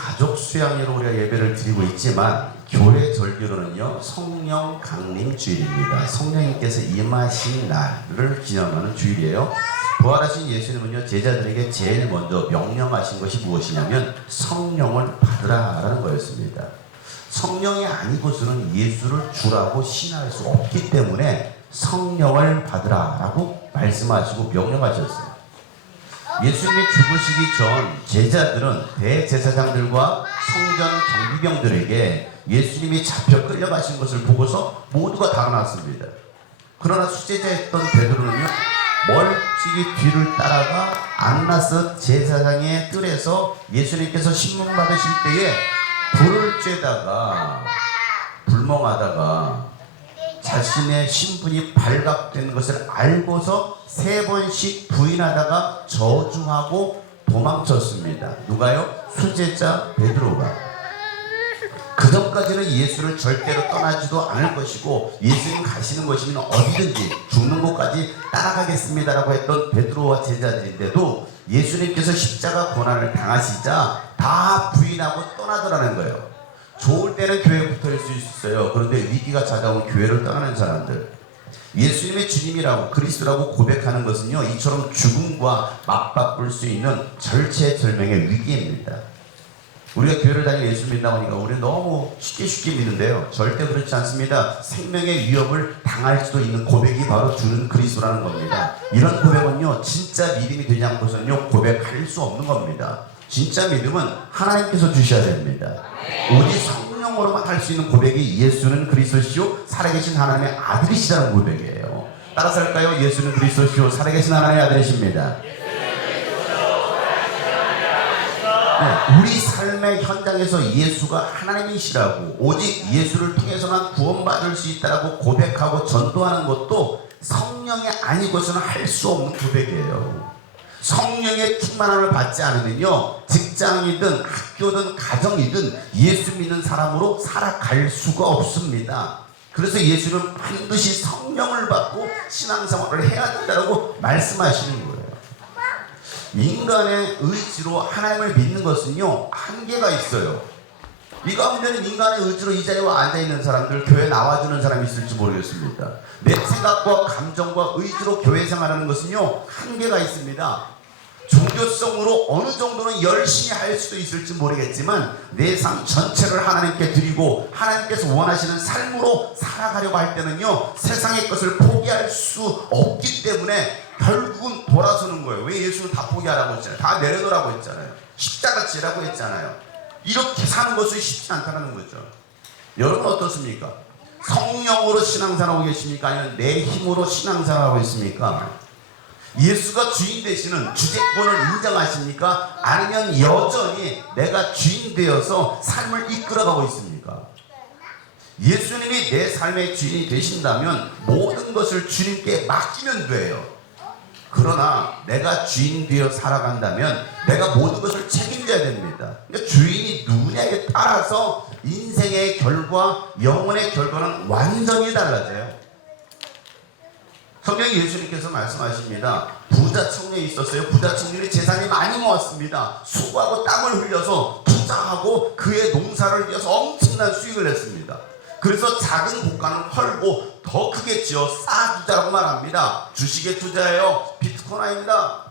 가족 수양회로 우리가 예배를 드리고 있지만 교회 절기로는요 성령 강림 주일입니다. 성령님께서 임하신 날을 기념하는 주일이에요. 부활하신 예수님은요 제자들에게 제일 먼저 명령하신 것이 무엇이냐면 성령을 받으라라는 거였습니다. 성령이 아니고서는 예수를 주라고 신뢰할 수 없기 때문에 성령을 받으라라고 말씀하시고 명령하셨어요. 예수님이 죽으시기 전 제자들은 대제사장들과 성전 경비병들에게 예수님이 잡혀 끌려가신 것을 보고서 모두가 달아났습니다. 그러나 수제자였던 베드로는요 멀찍이 뒤를 따라가 안나스 제사장의 뜰에서 예수님께서 신문 받으실 때에 불을 쬐다가 불멍하다가 자신의 신분이 발각된 것을 알고서 3번씩 부인하다가 저주하고 도망쳤습니다. 누가요? 수제자 베드로가. 그 전까지는 예수를 절대로 떠나지도 않을 것이고 예수님 가시는 것이면 어디든지 죽는 곳까지 따라가겠습니다라고 했던 베드로와 제자들인데도 예수님께서 십자가 고난을 당하시자 다 부인하고 떠나더라는 거예요. 좋을 때는 교회에 붙어 있을 수 있어요. 그런데 위기가 찾아오면 교회를 떠나는 사람들, 예수님의 주님이라고 그리스도라고 고백하는 것은요 이처럼 죽음과 맞바꿀 수 있는 절체절명의 위기입니다. 우리가 교회를 다니고 예수 믿나 보니까 우리는 너무 쉽게 믿는데요 절대 그렇지 않습니다. 생명의 위협을 당할 수도 있는 고백이 바로 주는 그리스도라는 겁니다. 이런 고백은요 진짜 믿음이 되지 않고서는요 고백할 수 없는 겁니다. 진짜 믿음은 하나님께서 주셔야 됩니다. 오직 성령으로만 할 수 있는 고백이 예수는 그리스도시요 살아계신 하나님의 아들이시라는 고백이에요. 따라서 할까요? 예수는 그리스도시요 살아계신 하나님의 아들이십니다. 네, 우리 삶의 현장에서 예수가 하나님이시라고 오직 예수를 통해서만 구원받을 수 있다고 고백하고 전도하는 것도 성령이 아니고서는 할 수 없는 고백이에요. 성령의 충만함을 받지 않으면요 직장이든 학교든 가정이든 예수 믿는 사람으로 살아갈 수가 없습니다. 그래서 예수는 반드시 성령을 받고 신앙생활을 해야 된다고 말씀하시는 거예요. 인간의 의지로 하나님을 믿는 것은요 한계가 있어요. 이 가운데는 인간의 의지로 이 자리에 앉아있는 사람들, 교회 나와주는 사람이 있을지 모르겠습니다. 내 생각과 감정과 의지로 교회 생활하는 것은요 한계가 있습니다. 종교성으로 어느 정도는 열심히 할 수도 있을지 모르겠지만 내 삶 전체를 하나님께 드리고 하나님께서 원하시는 삶으로 살아가려고 할 때는요 세상의 것을 포기할 수 없기 때문에 결국은 돌아서는 거예요. 왜 예수는 다 포기하라고 했잖아요. 다 내려놓으라고 했잖아요. 십자가 지라고 했잖아요. 이렇게 사는 것은 쉽지 않다는 거죠. 여러분 어떻습니까? 성령으로 신앙생활하고 계십니까? 아니면 내 힘으로 신앙생활하고 있습니까? 예수가 주인 되시는 주재권을 인정하십니까? 아니면 여전히 내가 주인 되어서 삶을 이끌어가고 있습니까? 예수님이 내 삶의 주인이 되신다면 모든 것을 주님께 맡기면 돼요. 그러나 내가 주인 되어 살아간다면 내가 모든 것을 책임져야 됩니다. 그러니까 주인이 누구냐에 따라서 인생의 결과, 영혼의 결과는 완전히 달라져요. 성경에 예수님께서 말씀하십니다. 부자 청년이 있었어요. 부자 청년이 재산이 많이 모았습니다. 수고하고 땀을 흘려서 투자하고 그의 농사를 위해서 엄청난 수익을 냈습니다. 그래서 작은 국가는 헐고 더 크게 지어 쌓아두자라고 말합니다. 주식에 투자해요. 비트코인입니다.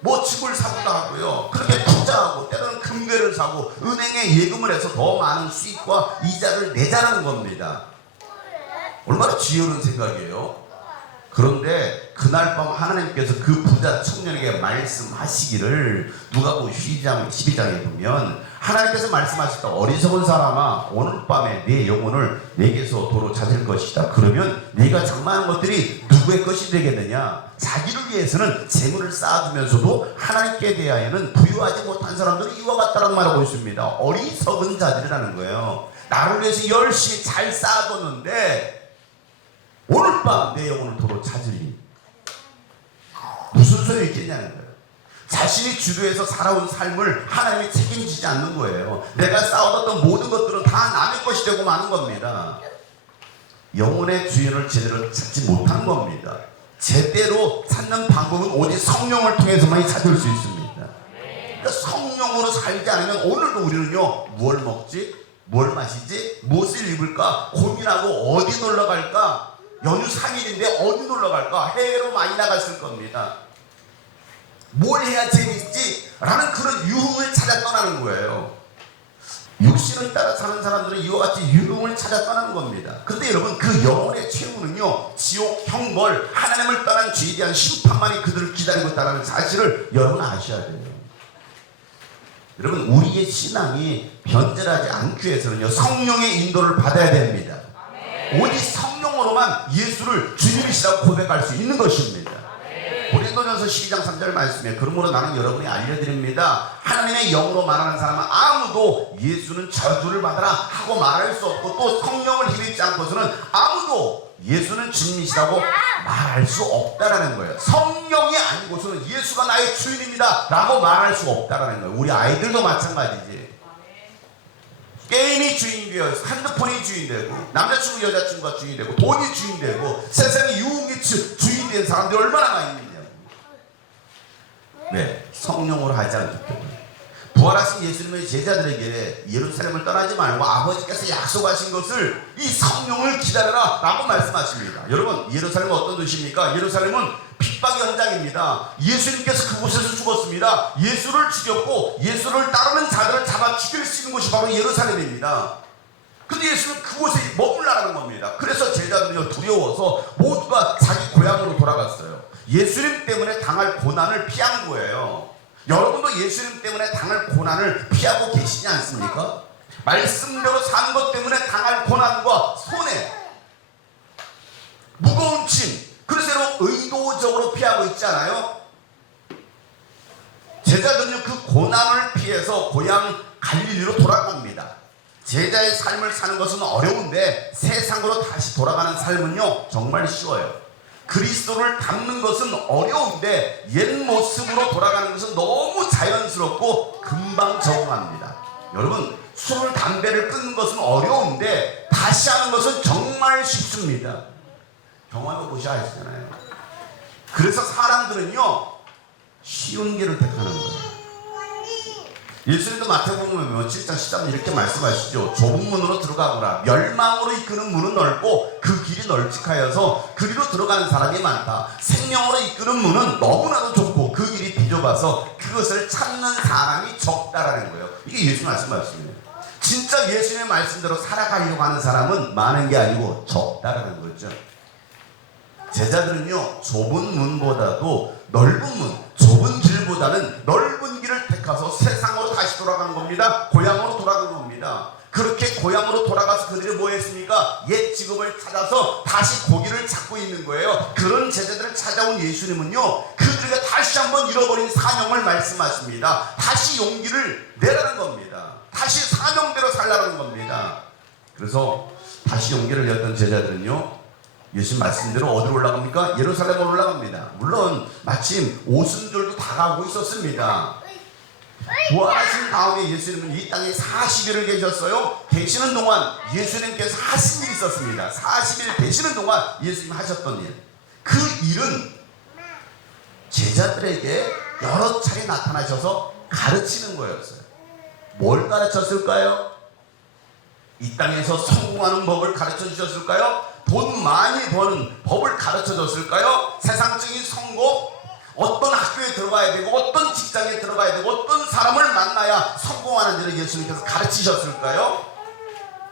뭐 집을 사기도 하고요. 그렇게 투자하고 때로는 금괴를 사고 은행에 예금을 해서 더 많은 수익과 이자를 내자라는 겁니다. 얼마나 지혜로운 생각이에요. 그런데 그날 밤 하나님께서 그 부자 청년에게 말씀하시기를 누가복음 12장에 보면 하나님께서 말씀하셨다. 어리석은 사람아 오늘 밤에 내 영혼을 내게서 도로 찾을 것이다. 그러면 네가 장만한 것들이 누구의 것이 되겠느냐. 자기를 위해서는 재물을 쌓아두면서도 하나님께 대하여는 부유하지 못한 사람들은 이와 같다라고 말하고 있습니다. 어리석은 자들이라는 거예요. 나를 위해서 열심히 잘 쌓아뒀는데 오늘 밤 내 영혼을 도로 찾으리. 무슨 소용이 있겠냐는 거예요. 자신이 주도해서 살아온 삶을 하나님이 책임지지 않는 거예요. 내가 쌓아뒀던 모든 것들은 다 남의 것이 되고 마는 겁니다. 영혼의 주인을 제대로 찾지 못한 겁니다. 제대로 찾는 방법은 오직 성령을 통해서만 찾을 수 있습니다. 그러니까 성령으로 살지 않으면 오늘도 우리는요, 뭘 먹지? 뭘 마시지? 무엇을 입을까? 고민하고 어디 놀러 갈까? 연휴 3일인데 어디 놀러 갈까? 해외로 많이 나갔을 겁니다. 뭘 해야 재밌지? 라는 그런 유흥을 찾아 떠나는 거예요. 육신을 따라 사는 사람들은 이와 같이 유흥을 찾아 떠나는 겁니다. 그런데 여러분, 그 영혼의 최후는요, 지옥, 형벌, 하나님을 떠난 죄에 대한 심판만이 그들을 기다리고 있다는 사실을 여러분 아셔야 돼요. 여러분, 우리의 신앙이 변절하지 않기 위해서는요, 성령의 인도를 받아야 됩니다. 오직 성령으로만 예수를 주님이시라고 고백할 수 있는 것입니다. 고린도전서 12장 3절 말씀에 그러므로 나는 여러분이 알려드립니다. 하나님의 영으로 말하는 사람은 아무도 예수는 저주를 받아라 하고 말할 수 없고, 또 성령을 힘입지 않고서는 아무도 예수는 주님이시라고 말할 수 없다라는 거예요. 성령이 아니고서는 예수가 나의 주인입니다 라고 말할 수 없다라는 거예요. 우리 아이들도 마찬가지지. 게임이 주인이 되어, 핸드폰이 주인 되고, 남자친구 여자친구가 주인이 되고, 돈이 주인 되고, 세상의 유흥이 주인 된 사람들이 얼마나 많이 있느냐. 네, 성령으로 하지 않기 때문에. 부활하신 예수님의 제자들에게 예루살렘을 떠나지 말고 아버지께서 약속하신 것을, 이 성령을 기다려라 라고 말씀하십니다. 여러분, 예루살렘은 어떤 도시입니까? 예루살렘은 핍박의 현장입니다. 예수님께서 그곳에서 죽었습니다. 예수를 죽였고 예수를 따르는 자들을 잡아 죽일 수 있는 곳이 바로 예루살렘입니다. 근데 예수는 그곳에 머물라는 겁니다. 그래서 제자들이 두려워서 모두가 자기 고향으로 돌아갔어요. 예수님 때문에 당할 고난을 피한 거예요. 여러분도 예수님 때문에 당할 고난을 피하고 계시지 않습니까? 말씀대로 사는 것 때문에 당할 고난과 손해, 무거운 짐, 그래서 의도적으로 피하고 있잖아요. 제자들은 그 고난을 피해서 고향 갈릴리로 돌아갑니다. 제자의 삶을 사는 것은 어려운데 세상으로 다시 돌아가는 삶은요, 정말 쉬워요. 그리스도를 닮는 것은 어려운데 옛 모습으로 돌아가는 것은 너무 자연스럽고 금방 적응합니다. 여러분, 술, 담배를 끊는 것은 어려운데 다시 하는 것은 정말 쉽습니다. 경험해 보셔야 아시잖아요. 그래서 사람들은요, 쉬운 길을 택하는 거예요. 예수님도 마태복음 7장 13절 이렇게 말씀하시죠. 좁은 문으로 들어가거라. 멸망으로 이끄는 문은 넓고 그 길이 널찍하여서 그리로 들어가는 사람이 많다. 생명으로 이끄는 문은 너무나도 좁고 그 길이 비좁아서 그것을 찾는 사람이 적다라는 거예요. 이게 예수 말씀이에요. 진짜 예수님의 말씀대로 살아가려고 하는 사람은 많은 게 아니고 적다라는 거죠. 제자들은요, 좁은 문보다도 넓은 문, 좁은 길보다는 넓은 길을 택해서 세상으로 다시 돌아간 겁니다. 고향으로 돌아간 겁니다. 그렇게 고향으로 돌아가서 그들이 뭐 했습니까? 옛 직업을 찾아서 다시 고기를 찾고 있는 거예요. 그런 제자들을 찾아온 예수님은요, 그들에게 다시 한번 잃어버린 사명을 말씀하십니다. 다시 용기를 내라는 겁니다. 다시 사명대로 살라는 겁니다. 그래서 다시 용기를 냈던 제자들은요, 예수님 말씀대로 어디로 올라갑니까? 예루살렘으로 올라갑니다. 물론 마침 오순절도 다가오고 있었습니다. 부활하신 다음에 예수님은 이 땅에 40일을 계셨어요. 계시는 동안 예수님께서 하신 일이 있었습니다. 40일 계시는 동안 예수님 하셨던 일, 그 일은 제자들에게 여러 차례 나타나셔서 가르치는 거였어요. 뭘 가르쳤을까요? 이 땅에서 성공하는 법을 가르쳐 주셨을까요? 돈 많이 버는 법을 가르쳐 줬을까요? 세상적인 성공, 어떤 학교에 들어가야 되고 어떤 직장에 들어가야 되고 어떤 사람을 만나야 성공하는 일을 예수님께서 가르치셨을까요?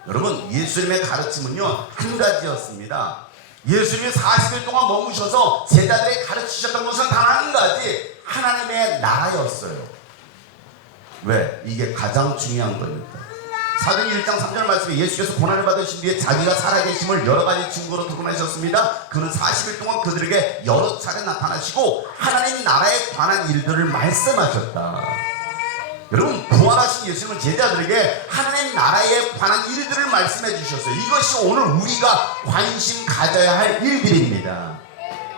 여러분, 예수님의 가르침은요, 한 가지였습니다. 예수님이 40일 동안 머무셔서 제자들에게 가르치셨던 것은 단 한 가지, 하나님의 나라였어요. 왜? 이게 가장 중요한 거니까. 사도행전 1장 3절 말씀에 예수께서 고난을 받으신 뒤에 자기가 살아계심을 여러 가지 증거로 드러내셨습니다. 그는 40일 동안 그들에게 여러 차례 나타나시고 하나님 나라에 관한 일들을 말씀하셨다. 여러분, 부활하신 예수님은 제자들에게 하나님 나라에 관한 일들을 말씀해 주셨어요. 이것이 오늘 우리가 관심 가져야 할 일들입니다.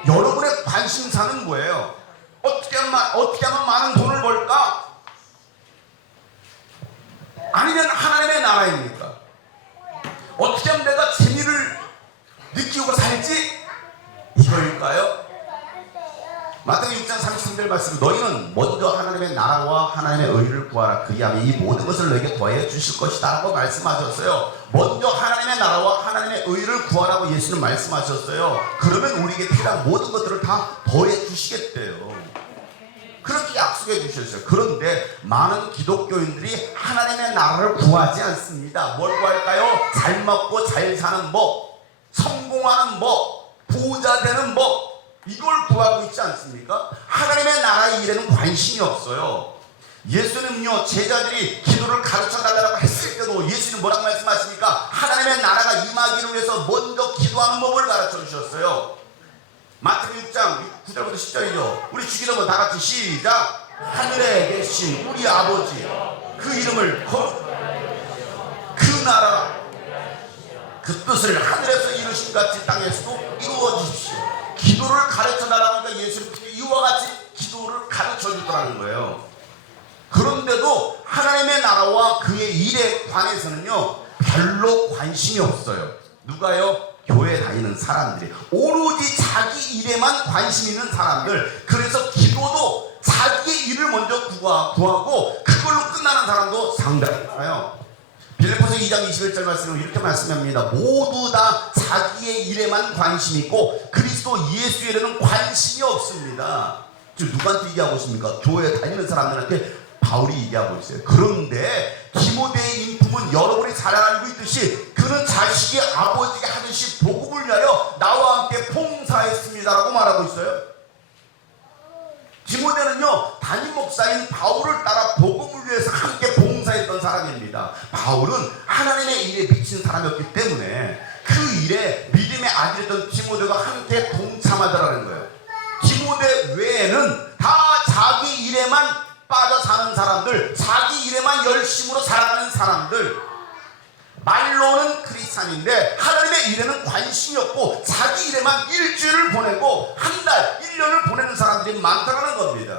여러분의 관심사는 뭐예요? 어떻게 하면 많은 돈을 벌까? 아니면 하나님의 나라입니까? 어떻게 하면 내가 재미를 느끼고 살지? 이거일까요? 마태복음 6장 33절 말씀, 너희는 먼저 하나님의 나라와 하나님의 의를 구하라. 그리하면 이 모든 것을 너에게 더해 주실 것이다 라고 말씀하셨어요. 먼저 하나님의 나라와 하나님의 의를 구하라고 예수는 말씀하셨어요. 그러면 우리에게 필요한 모든 것들을 다 더해 주시겠대요. 그렇게 약속해 주셨어요. 그런데 많은 기독교인들이 하나님의 나라를 구하지 않습니다. 뭘 구할까요? 잘 먹고 잘 사는 법, 성공하는 법, 부자 되는 법, 이걸 구하고 있지 않습니까? 하나님의 나라의 일에는 관심이 없어요. 예수님은요, 제자들이 기도를 가르쳐 달라고 했을 때도 예수님 뭐라고 말씀하십니까? 하나님의 나라가 임하기를 위해서 먼저 기도하는 법을 가르쳐 주셨어요. 마태복음 6장 9절부터 10절이죠. 우리 주기도 한번 다 같이 시작. 하늘에 계신 우리 아버지, 그 이름을 그 나라, 그 뜻을 하늘에서 이루신 같이 땅에서도 이루어 주십시오. 기도를 가르쳐 달라고 하니까 예수님께서 이와 같이 기도를 가르쳐 주더라는 거예요. 그런데도 하나님의 나라와 그의 일에 관해서는요, 별로 관심이 없어요. 누가요? 교회 다니는 사람들이. 오로지 자기 일에만 관심 있는 사람들. 그래서 기도도 자기의 일을 먼저 구하고 그걸로 끝나는 사람도 상당히 많아요. 빌립보서 2장 21절 말씀은 이렇게 말씀합니다. 모두 다 자기의 일에만 관심이 있고 그리스도 예수 일에는 관심이 없습니다. 지금 누구한테 얘기하고 있습니까? 교회에 다니는 사람들한테 바울이 얘기하고 있어요. 그런데 디모데의 인품은 여러분이 잘 알고 있듯이 그는 자식이 아버지가 하듯이 복음을 위하여 나와 함께 봉사했습니다라고 말하고 있어요. 디모데는요, 담임 목사인 바울을 따라 복음을 위해서 함께 봉사했던 사람입니다. 바울은 하나님의 일에 미친 사람이었기 때문에 그 일에 믿음의 아들이었던 디모데가 함께 동참하더라는 거예요. 디모데 외에는 다 자기 일에만 빠져 사는 사람들, 자기 일에만 열심으로 살아가는 사람들, 말로는 크리스찬인데 하나님의 일에는 관심이 없고 자기 일에만 일주일을 보내고 한 달, 1년을 보내는 사람들이 많다는 겁니다.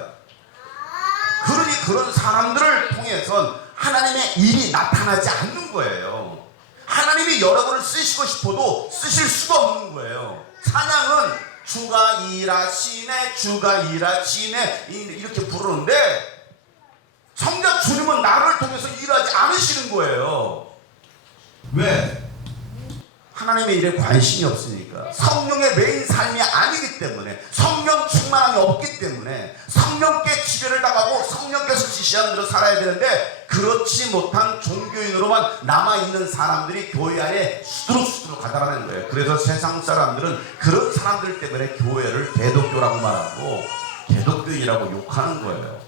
그러니 그런 사람들을 통해선 하나님의 일이 나타나지 않는 거예요. 하나님이 여러분을 쓰시고 싶어도 쓰실 수가 없는 거예요. 찬양은 주가 일하시네, 주가 일하시네 이렇게 부르는데 정작 주님은 나를 통해서 일하지 않으시는 거예요. 왜? 하나님의 일에 관심이 없으니까. 성령의 메인 삶이 아니기 때문에, 성령 충만함이 없기 때문에 성령께 지배를 당하고 성령께서 지시하는 대로 살아야 되는데 그렇지 못한 종교인으로만 남아있는 사람들이 교회 안에 수두룩수두룩 가다라는 거예요. 그래서 세상 사람들은 그런 사람들 때문에 교회를 개독교라고 말하고 개독교인이라고 욕하는 거예요.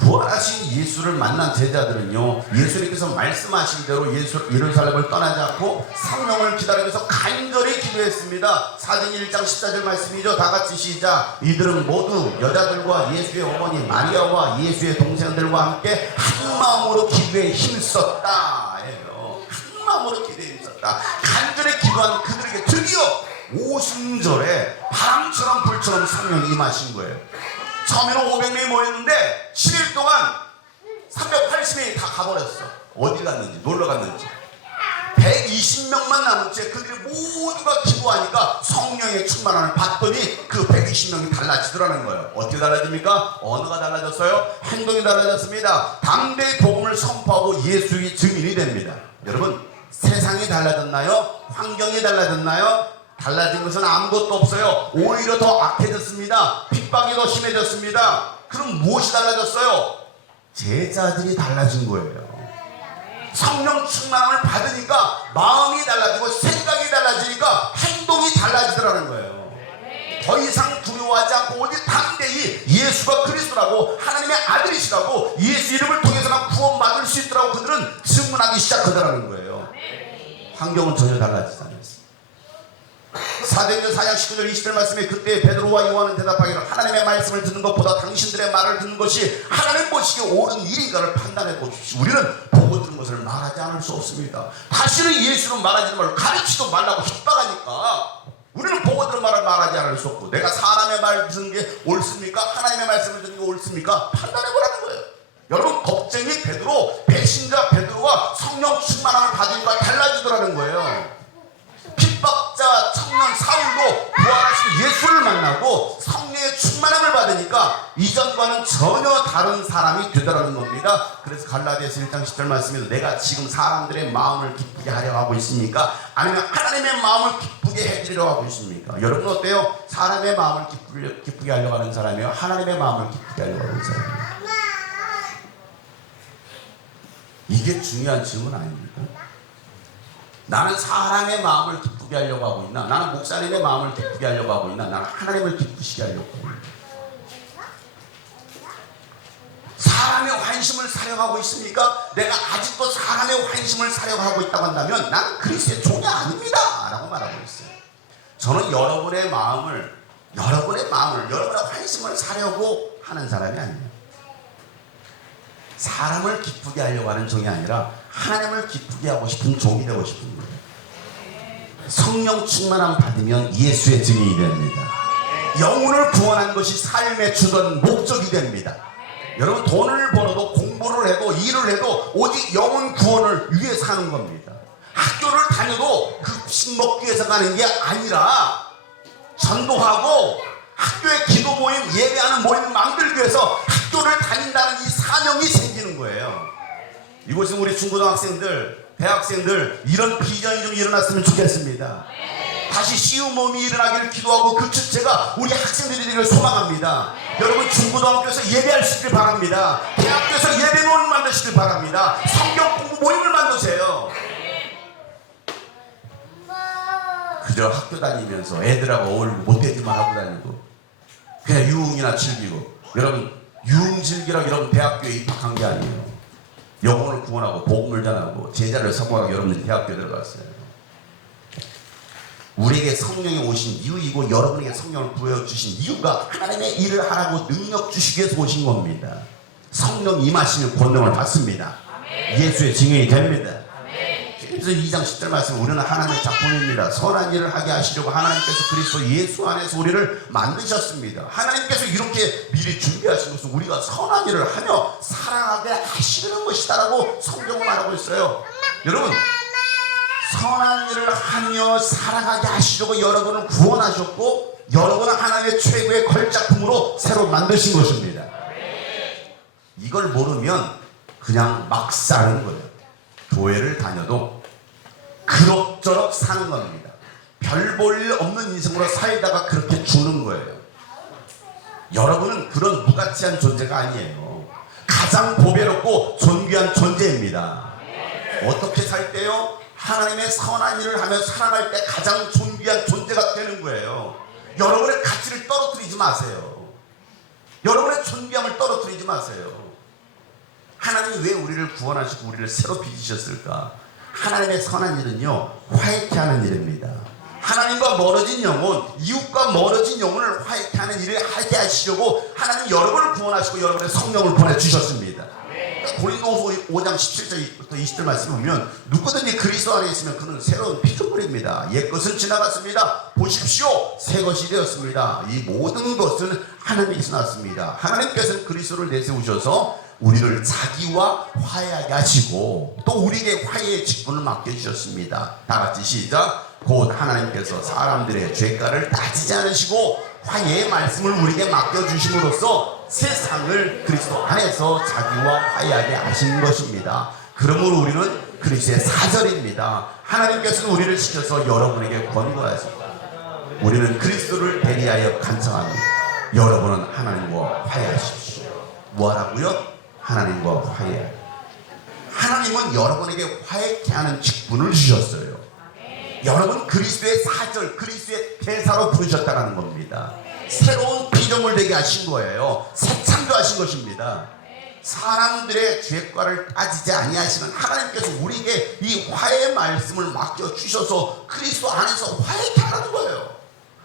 부활하신 예수를 만난 제자들은요, 예수님께서 말씀하신 대로 예루살렘을 떠나지 않고 성령을 기다리면서 간절히 기도했습니다. 사도행 1장 14절 말씀이죠. 다 같이 시작. 이들은 모두 여자들과 예수의 어머니 마리아와 예수의 동생들과 함께 한 마음으로 기도에 힘썼다. 한 마음으로 기도에 힘썼다. 간절히 기도한 그들에게 드디어 오순절에 바람처럼 불처럼 성령이 임하신 거예요. 처음에는 500명이 모였는데 7일 동안 380명이 다 가버렸어. 어디 갔는지, 놀러 갔는지. 120명만 남은 채 그들이 모두가 기도하니까 성령의 충만함을 받더니 그 120명이 달라지더라는 거예요. 어떻게 달라집니까? 언어가 달라졌어요. 행동이 달라졌습니다. 담대히 복음을 선포하고 예수의 증인이 됩니다. 여러분, 세상이 달라졌나요? 환경이 달라졌나요? 달라진 것은 아무것도 없어요. 오히려 더 악해졌습니다. 핍박이 더 심해졌습니다. 그럼 무엇이 달라졌어요? 제자들이 달라진 거예요. 성령 충만함을 받으니까 마음이 달라지고 생각이 달라지니까 행동이 달라지더라는 거예요. 더 이상 두려워하지 않고 오직 담대히 예수가 그리스도라고, 하나님의 아들이시라고, 예수 이름을 통해서만 구원받을 수 있더라고 그들은 증언하기 시작하더라는 거예요. 환경은 전혀 달라지지 않았어요. 사도행전 4장 19절 20절 말씀에 그때 베드로와 요한은 대답하기를 하나님의 말씀을 듣는 것보다 당신들의 말을 듣는 것이 하나님 보시기에 옳은 일인가를 판단해 보십시오. 우리는 보고 들은 것을 말하지 않을 수 없습니다. 다시는 예수는 말하지 말고 가르치도 말라고 협박하니까 우리는 보고 들은 말을 말하지 않을 수 없고, 내가 사람의 말을 듣는 게 옳습니까? 하나님의 말씀을 듣는 게 옳습니까? 판단해 보라는 거예요. 여러분, 겁쟁이 베드로, 배신자 베드로가 성령 충만함을 받으니까 달라지더라는 거예요. 핍박자 청년 사울도 부활하신 예수를 만나고 알고 성령의 충만함을 받으니까 이전과는 전혀 다른 사람이 되더라는 겁니다. 그래서 갈라디아서 1장 10절 말씀에서 내가 지금 사람들의 마음을 기쁘게 하려 하고 있습니까? 아니면 하나님의 마음을 기쁘게 해드리려 하고 있습니까? 여러분 어때요? 사람의 마음을 기쁘게 하려고 하는 사람이요? 하나님의 마음을 기쁘게 하려고 하는 사람이요? 이게 중요한 질문 아닙니까? 나는 사람의 마음을 기쁘게 하려고 하고 있나? 나는 목사님의 마음을 기쁘게 하려고 하고 있나? 나는 하나님을 기쁘시게 하려고 하고 있나? 사람의 환심을 사려고 하고 있습니까? 내가 아직도 사람의 환심을 사려고 하고 있다고 한다면 나는 그리스도의 종이 아닙니다 라고 말하고 있어요. 저는 여러분의 여러분의 환심을 사려고 하는 사람이 아니에요. 사람을 기쁘게 하려고 하는 종이 아니라 하나님을 기쁘게 하고 싶은 종이 되고 싶은 거예요. 성령 충만함 받으면 예수의 증인이 됩니다. 영혼을 구원한 것이 삶의 주된 목적이 됩니다. 여러분 돈을 벌어도 공부를 해도 일을 해도 오직 영혼 구원을 위해 사는 겁니다. 학교를 다녀도 급식 먹기 위해서 가는 게 아니라 전도하고 학교의 기도 모임, 예배하는 모임을 만들기 위해서 학교를 다닌다는 이 사명이 생기는 거예요. 이곳에 우리 중고등학생들, 대학생들 이런 비전이 좀 일어났으면 좋겠습니다. 다시 시우몸이 일어나기를 기도하고 그 주체가 우리 학생들이 되기를 소망합니다. 여러분 중고등학교에서 예배할 수 있길 바랍니다. 대학교에서 예배 모임을 만드시길 바랍니다. 성경 공부 모임을 만드세요. 그저 학교 다니면서 애들하고 어울리고 못되지만 하고 다니고 그냥 유흥이나 즐기고, 여러분 유흥 즐기라고 여러분 대학교에 입학한 게 아니에요. 영혼을 구원하고 복음을 전하고 제자를 선포하고 여러분들이 대학교에 들어갔어요. 우리에게 성령이 오신 이유이고 여러분에게 성령을 부여주신 이유가 하나님의 일을 하라고 능력 주시기 위해서 오신 겁니다. 성령 임하시는 권능을 받습니다. 예수의 증인이 됩니다. 그래서 2장 10절 말씀, 우리는 하나님의 작품입니다. 선한 일을 하게 하시려고 하나님께서 그리스도 예수 안에서 우리를 만드셨습니다. 하나님께서 이렇게 미리 준비하신 것은 우리가 선한 일을 하며 사랑하게 하시려는 것이다라고 성경은 말하고 있어요. 여러분 선한 일을 하며 살아가게 하시려고 여러분을 구원하셨고 여러분은 하나님의 최고의 걸작품으로 새로 만드신 것입니다. 이걸 모르면 그냥 막 사는 거예요. 교회를 다녀도 그럭저럭 사는 겁니다. 별 볼 일 없는 인생으로 살다가 그렇게 죽는 거예요. 여러분은 그런 무가치한 존재가 아니에요. 가장 보배롭고 존귀한 존재입니다. 어떻게 살 때요? 하나님의 선한 일을 하며 살아갈 때 가장 존귀한 존재가 되는 거예요. 여러분의 가치를 떨어뜨리지 마세요. 여러분의 존귀함을 떨어뜨리지 마세요. 하나님이 왜 우리를 구원하시고 우리를 새로 빚으셨을까? 하나님의 선한 일은요, 화해케 하는 일입니다. 하나님과 멀어진 영혼, 이웃과 멀어진 영혼을 화해케 하는 일을 하게 하시려고 하나님 여러분을 구원하시고 여러분의 성령을 보내주셨습니다. 고린도후서 5장 17절부터 20절 말씀을 보면 누구든지 그리스도 안에 있으면 그는 새로운 피조물입니다. 옛것은 지나갔습니다. 보십시오, 새 것이 되었습니다. 이 모든 것은 하나님께서 났습니다. 하나님께서는 그리스도를 내세우셔서 우리를 자기와 화해하게 하시고 또 우리에게 화해의 직분을 맡겨주셨습니다. 다같이 시작. 곧 하나님께서 사람들의 죄가를 따지지 않으시고 화해의 말씀을 우리에게 맡겨주심으로써 세상을 그리스도 안에서 자기와 화해하게 하신 것입니다. 그러므로 우리는 그리스도의 사절입니다. 하나님께서는 우리를 시켜서 여러분에게 권고하십니다. 우리는 그리스도를 대리하여 간청하니 여러분은 하나님과 화해하십시오. 뭐하라고요? 하나님과 화해. 하나님은 여러분에게 화해케 하는 직분을 주셨어요. 여러분 그리스도의 사절, 그리스도의 대사로 부르셨다는 겁니다. 새로운 피조물 되게 하신 거예요. 새 창조하신 것입니다. 사람들의 죄과를 따지지 아니하시는 하나님께서 우리에게 이 화해의 말씀을 맡겨주셔서 그리스도 안에서 화해케 하는 거예요.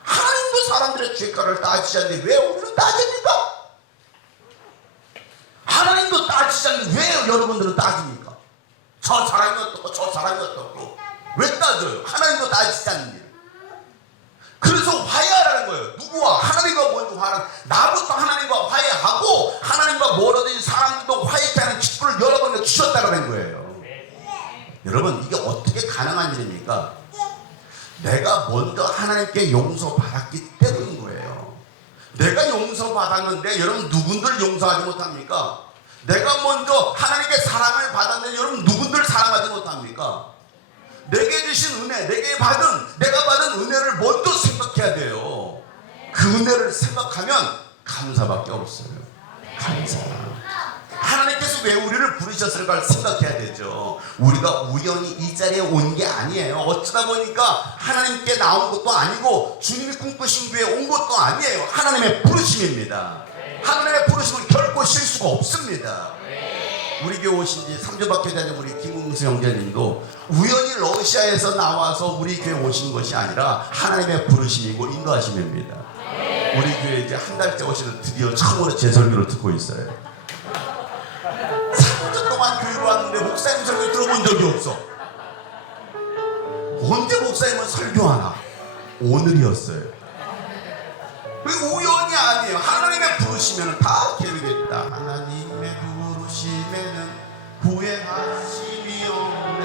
하나님도 사람들의 죄과를 따지지 않는데 왜 우리는 따집니까? 하나님도 따지지 않는데 왜 여러분들은 따집니까? 저 사람이 어떻고 저 사람이 어떻고 왜 따져요? 하나님도 따지지 않는 일. 그래서 화해하라는 거예요. 누구와? 하나님과 먼저 화해하는, 나부터 하나님과 화해하고 하나님과 멀어진 사람들도 화해케 하는 직분을 여러분에게 주셨다는 거예요. 여러분 이게 어떻게 가능한 일입니까? 내가 먼저 하나님께 용서받았기 때문인 거예요. 내가 용서받았는데 여러분 누군들 용서하지 못합니까? 내가 먼저 하나님께 사랑을 받았는데 여러분 누군들 사랑하지 못합니까? 내게 주신 은혜, 내가 받은 은혜를 먼저 생각해야 돼요. 그 은혜를 생각하면 감사밖에 없어요. 감사. 하나님께서 왜 우리를 부르셨을까를 생각해야 되죠. 우리가 우연히 이 자리에 온 게 아니에요. 어쩌다 보니까 하나님께 나온 것도 아니고 주님이 꿈꾸신 교회에 온 것도 아니에요. 하나님의 부르심입니다. 하나님의 부르심은 결코 실수가 없습니다. 우리 교회 오신 지 3주밖에 되는 우리 김웅수 형제님도 우연히 러시아에서 나와서 우리 교회 오신 것이 아니라 하나님의 부르심이고 인도하심입니다. 우리 교회 이제 한 달째 오시는 드디어 처음으로 제 설교를 듣고 있어요. 3주 동안 교회로 왔는데 목사님 설교 들어본 적이 없어. 언제 목사님은 설교하나? 오늘이었어요. 우연이 아니에요. 하나님의 부르시면 다 계획했다. 하나님의 부르심에는 후회하심이 없네.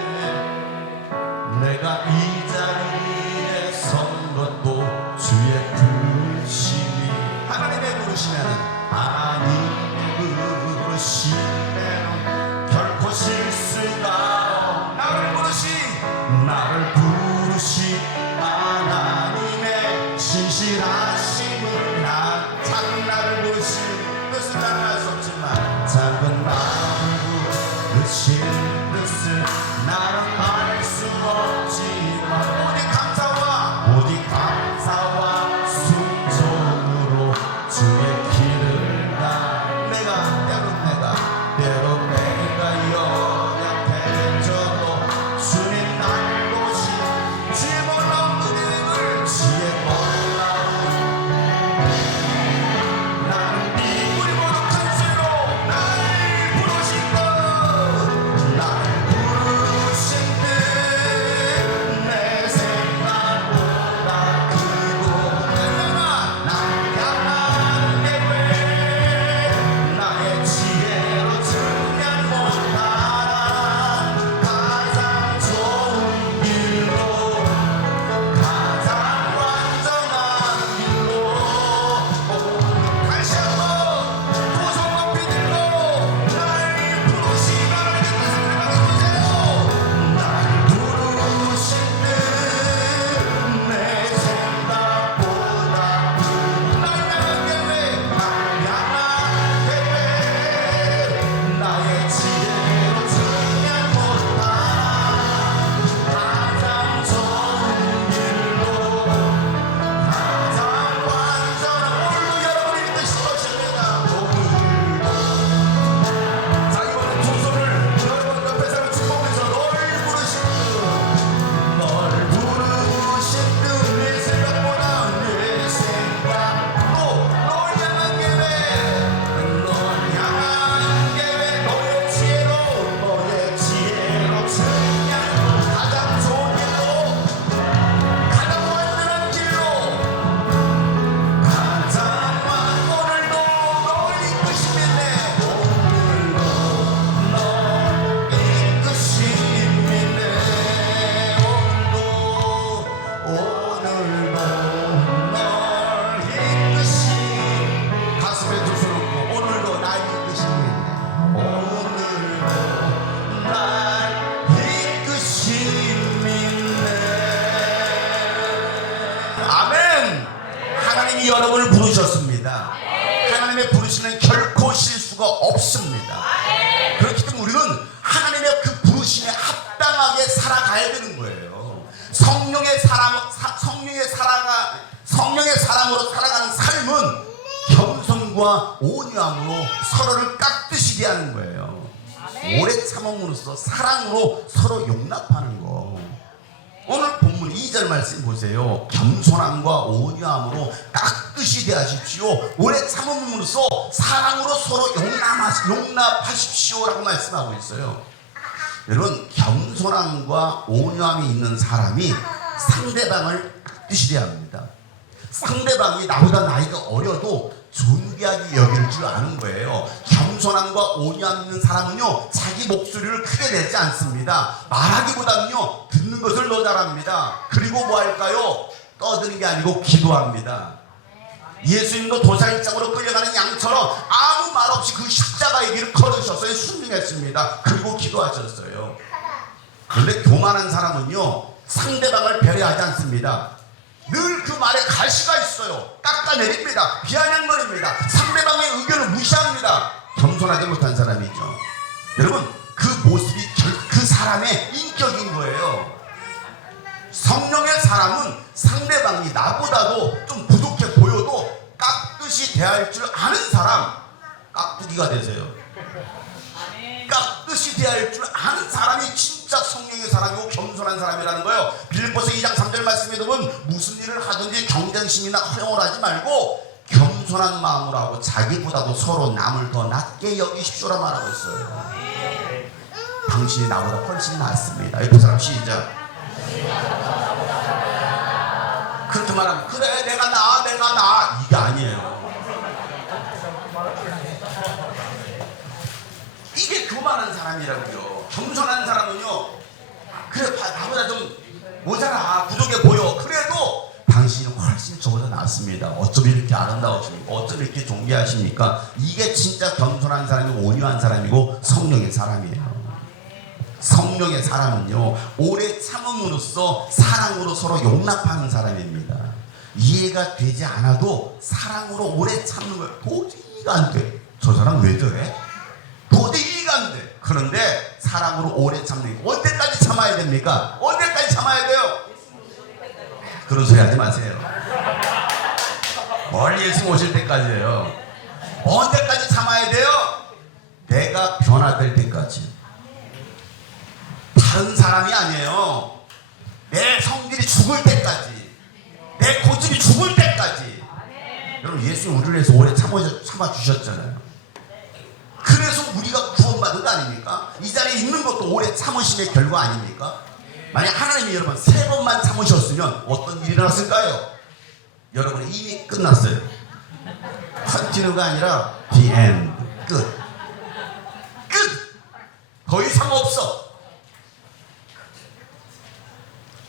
내가 이 자리에 선 것도 주의 부르심이. 하나님의 부르시면은 하나님의 부르심에는 결코 실수가. 나를 부르신 하나님의 신실하심을 나를 부르신 뜻을 나는 알 수 없지만 작은 나를 부르신 뜻을 나는 알 수 없지만 오직 감사와 순종으로 주의 길을 가. 때로 내가 연약해져도 주님 날 보신 지혜 놀라운 은혜를 나는 네 우리 큰 소리로 날 부르신 것. 날 부르신 듯내 생각보다 크고 날 향한 계획 나의 지혜로 측량 못한 가장 좋은 길로 가장 완전한 길로 다시 한번 두 손 높이 들고 날 부르신 하나님의 뜻을 생각해보세요. 날 부르신 듯내 생각보다 큰 날 향한 계획 나의 지혜로 측량 못한 가장 좋은 길로 가장 완전한. 오늘도 여러분이 믿으실 것입니다. 오늘도. 자, 이번엔 두 손을 여러분 옆에 사람 축복해서 널 부르신 듯 내 생각보다 내 생각도 널 향한 계획 너의 지혜로 측량 가장 좋은 길로 가장 완전한 길로 오늘도 널 이끄시네. 가슴에 두 손 얹고 오늘도 날 이끄시네. 아멘. 하나님이 여러분을 부르셨습니다. 하나님의 부르심은 결코 실수가 없습니다. 그렇기 때문에 우리는 하나님의 그 부르심에 합당하게 살아가야 되는 거예요. 성령의 사람으로 살아가는 삶은 겸손과 온유함으로 서로를 깍듯이게 하는 거예요. 오래 참음으로써 사랑으로 서로 용납하는 거. 오늘 본문 2절 말씀 보세요. 겸손함과 온유함으로 깍듯이 대하십시오. 오래 참음으로써 사랑으로 서로 용납하십시오라고 말씀하고 있어요. 여러분, 겸손함과 온유함이 있는 사람이 상대방을 깍듯이 대합니다. 상대방이 나보다 나이가 어려도 존귀하게 여길 줄 아는 거예요. 겸손함과 온유함 있는 사람은요, 자기 목소리를 크게 내지 않습니다. 말하기보다는요, 듣는 것을 더 잘합니다. 그리고 뭐 할까요? 떠드는 게 아니고 기도합니다. 예수님도 도살장으로 끌려가는 양처럼 아무 말 없이 그 십자가의 길을 걸으셨어요. 순종했습니다. 그리고 기도하셨어요. 그런데 교만한 사람은요, 상대방을 배려하지 않습니다. 늘 그 말에 가시가 있어요. 깎아내립니다. 비아냥거립니다. 상대방의 의견을 무시합니다. 겸손하지 못한 사람이죠. 여러분, 그 모습이 그 사람의 인격인 거예요. 성령의 사람은 상대방이 나보다도 좀 부족해 보여도 깍듯이 대할 줄 아는 사람, 깍두기가 되세요. 깍듯이 대할 줄 아는 사람이 진짜 성령의 사람이고 겸손한 사람이라는 거예요. 빌립보서 2장 3절 말씀에 보면 무슨 일을 하든지 경쟁심이나 허용을 하지 말고 겸손한 마음으로 하고 자기보다도 서로 남을 더 낮게 여기십시오라 말하고 있어요. 당신이 나보다 훨씬 낫습니다. 옆에 사람 시작. 그렇게 말하면 그래 내가 나 이게 아니에요. 이게 교만한 사람이라고요. 겸손한 사람은요, 그래 나보다 좀 모자라 부족해 보여. 그래도 당신은 훨씬 저보다 낫습니다. 어쩜 이렇게 아름다우십니까? 어쩜 이렇게 존귀하십니까? 이게 진짜 겸손한 사람이고 온유한 사람이고 성령의 사람이에요. 성령의 사람은요, 오래 참음으로써 사랑으로 서로 용납하는 사람입니다. 이해가 되지 않아도 사랑으로 오래 참는 거예요. 도저히 이해가 안 돼. 저 사람 왜 저래? 도저히 이해가 안 돼. 그런데 사랑으로 오래 참는 거. 언제까지 참아야 됩니까? 언제까지 참아야 돼요? 그런 소리 하지 마세요. 멀리 예수 오실 때까지예요. 언제까지 참아야 돼요? 내가 변화될 때까지. 다른 사람이 아니에요. 내 성질이 죽을 때까지, 내 고집이 죽을 때까지. 여러분, 예수님 우리를 위해서 오래 참아주셨잖아요. 그래서 우리가 구원받은 거 아닙니까? 이 자리에 있는 것도 오래 참으심의 결과 아닙니까? 만약 하나님이 여러분 3번만 참으셨으면 어떤 일이 일어났을까요? 여러분은 이미 끝났어요. 컨티뉴가 아니라 the end. 끝. 더 이상 없어.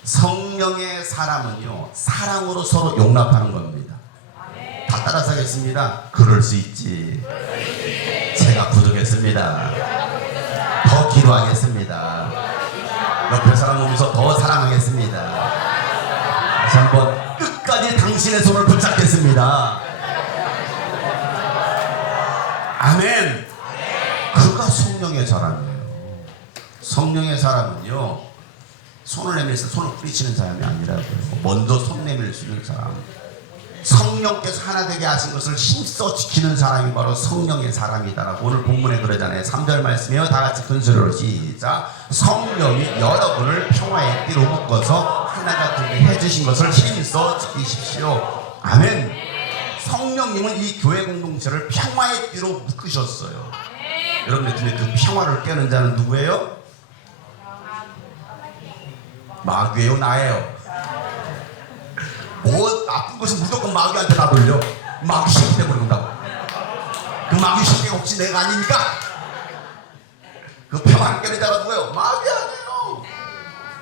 성령의 사람은요, 사랑으로 서로 용납하는 겁니다. 다 따라서 하겠습니다. 그럴 수 있지. 제가 부족했습니다. 더 기도하겠습니다. 옆에 사람 보면서 더 사랑하겠습니다. 다시 한번 끝까지 당신의 손을 붙잡겠습니다. 아멘. 그가 성령의 사람이에요. 성령의 사람은요, 손을 내밀어서 손을 뿌리치는 사람이 아니라고요. 먼저 손 내밀 수 있는 사람. 성령께서 하나 되게 하신 것을 힘써 지키는 사람이 바로 성령의 사람이다라고 오늘 본문에 그러잖아요. 3절 말씀이요. 다 같이 큰 소리로 시작. 성령이 여러분을 평화의 띠로 묶어서 하나가 되게 해주신 것을 힘써 지키십시오. 아멘. 성령님은 이 교회 공동체를 평화의 띠로 묶으셨어요. 여러분들 중에 그 평화를 깨는 자는 누구예요? 마귀예요, 나예요? 뭐 나쁜 것은 무조건 마귀한테 다 돌려. 마귀 새끼 때문에 그런다고. 그 마귀 새끼가 혹시 내가 아닙니까? 그 평화를 깨는 자가 누구예요? 마귀 아니에요.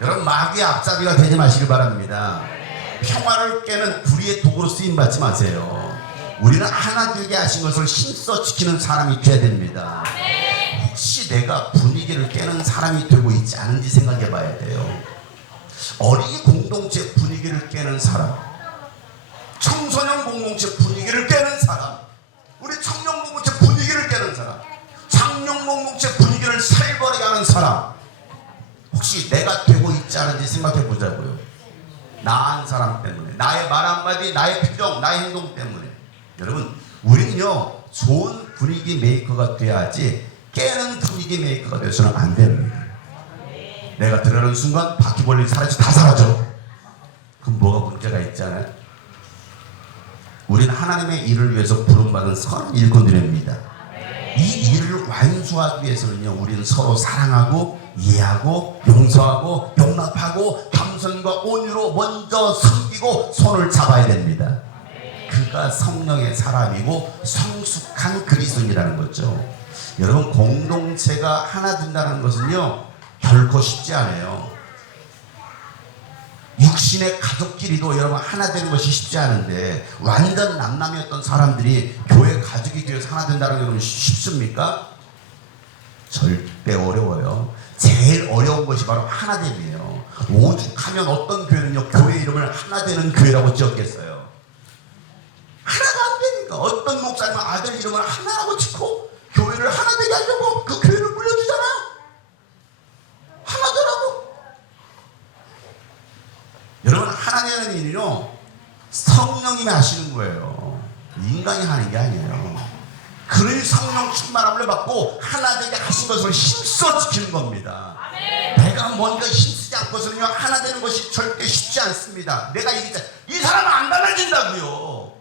여러분, 마귀의 앞잡이가 되지 마시길 바랍니다. 평화를 깨는 불의의 도구로 쓰임받지 마세요. 우리는 하나 되게 하신 것을 힘써 지키는 사람이 돼야 됩니다. 혹시 내가 분위기를 깨는 사람이 되고 있지 않은지 생각해 봐야 돼요. 어린이 공동체 분위기를 깨는 사람, 청소년 공동체 분위기를 깨는 사람, 우리 청년 공동체 분위기를 깨는 사람, 장년 공동체 분위기를 살벌하게 하는 사람, 혹시 내가 되고 있지 않은지 생각해 보자고요. 나한 사람 때문에, 나의 말 한마디, 나의 표정, 나의 행동 때문에. 여러분, 우리는요, 좋은 분위기 메이커가 돼야지 깨는 분위기 메이커가 되어서는 안 됩니다. 내가 들어가는 순간 바퀴벌레 다 사라져. 그럼 뭐가 문제가 있잖아요. 우리는 하나님의 일을 위해서 부름받은 선한 일꾼들입니다. 이 일을 완수하기 위해서는요, 우리는 서로 사랑하고 이해하고 용서하고 용납하고 겸손과 온유로 먼저 섬기고 손을 잡아야 됩니다. 그가 성령의 사람이고 성숙한 그리스도인이라는 거죠. 여러분, 공동체가 하나 된다는 것은요, 결코 쉽지 않아요. 육신의 가족끼리도 여러분 하나 되는 것이 쉽지 않은데 완전 남남이었던 사람들이 교회 가족이 되어서 하나 된다는 게 여러분 쉽습니까? 절대 어려워요. 제일 어려운 것이 바로 하나됨이에요. 오죽하면 어떤 교회는요 교회 이름을 하나 되는 교회라고 지었겠어요. 하나가 안 되니까 어떤 목사님은 아들 이름을 하나라고 짓고 교회를 하나 되게 하려고 그 교회를 물려주잖아요. 하나더라고. 여러분 하나님의 일은요 성령님이 하시는 거예요. 인간이 하는 게 아니에요. 그를 성령 충만함을 받고 하나 되게 하신 것을 힘써 지키는 겁니다. 내가 먼저 힘쓰지 않고서는요 하나 되는 것이 절대 쉽지 않습니다. 내가 얘기했잖아. 이 사람은 안 달라진다고요.